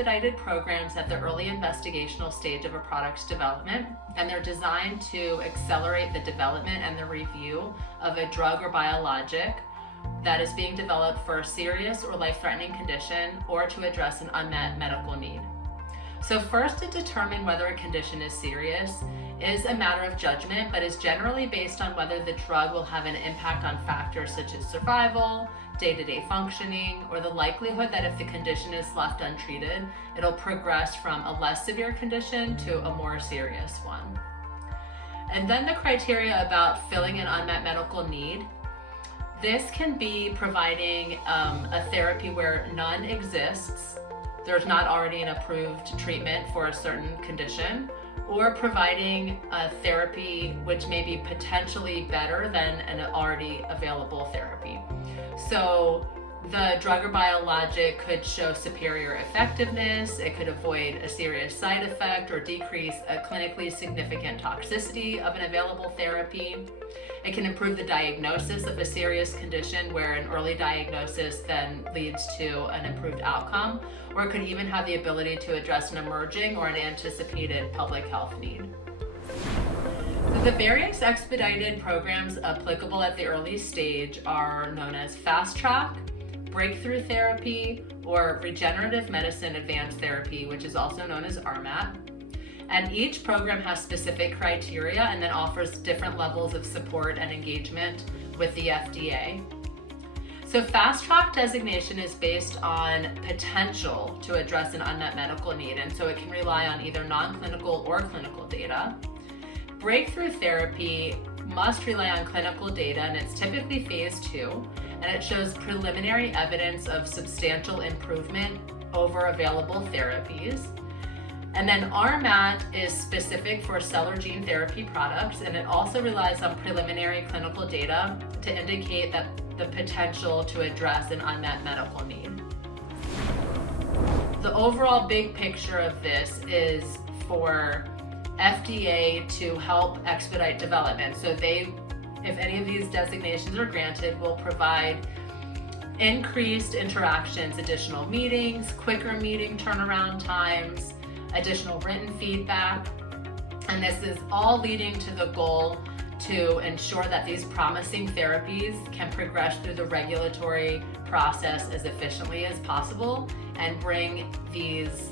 expedited programs at the early investigational stage of a product's development, and they're designed to accelerate the development and the review of a drug or biologic that is being developed for a serious or life-threatening condition or to address an unmet medical need. So first, to determine whether a condition is serious is a matter of judgment, but is generally based on whether the drug will have an impact on factors such as survival, day-to-day functioning, or the likelihood that if the condition is left untreated, it'll progress from a less severe condition to a more serious one. And then the criteria about filling an unmet medical need. This can be providing a therapy where none exists, there's not already an approved treatment for a certain condition, or providing a therapy which may be potentially better than an already available therapy. So the drug or biologic could show superior effectiveness, it could avoid a serious side effect or decrease a clinically significant toxicity of an available therapy. It can improve the diagnosis of a serious condition where an early diagnosis then leads to an improved outcome, or it could even have the ability to address an emerging or an anticipated public health need. So the various expedited programs applicable at the early stage are known as Fast Track, Breakthrough Therapy, or Regenerative Medicine Advanced Therapy, which is also known as RMAT. And each program has specific criteria and then offers different levels of support and engagement with the FDA. So Fast Track designation is based on potential to address an unmet medical need, and so it can rely on either non-clinical or clinical data. Breakthrough Therapy must rely on clinical data, and it's typically phase 2, and it shows preliminary evidence of substantial improvement over available therapies. And then RMAT is specific for cell or gene therapy products, and it also relies on preliminary clinical data to indicate that the potential to address an unmet medical need. The overall big picture of this is for FDA to help expedite development. So they, if any of these designations are granted, will provide increased interactions, additional meetings, quicker meeting turnaround times, additional written feedback, and this is all leading to the goal to ensure that these promising therapies can progress through the regulatory process as efficiently as possible and bring these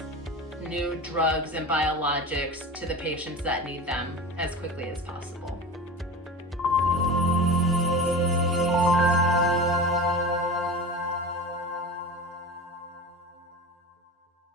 new drugs and biologics to the patients that need them as quickly as possible.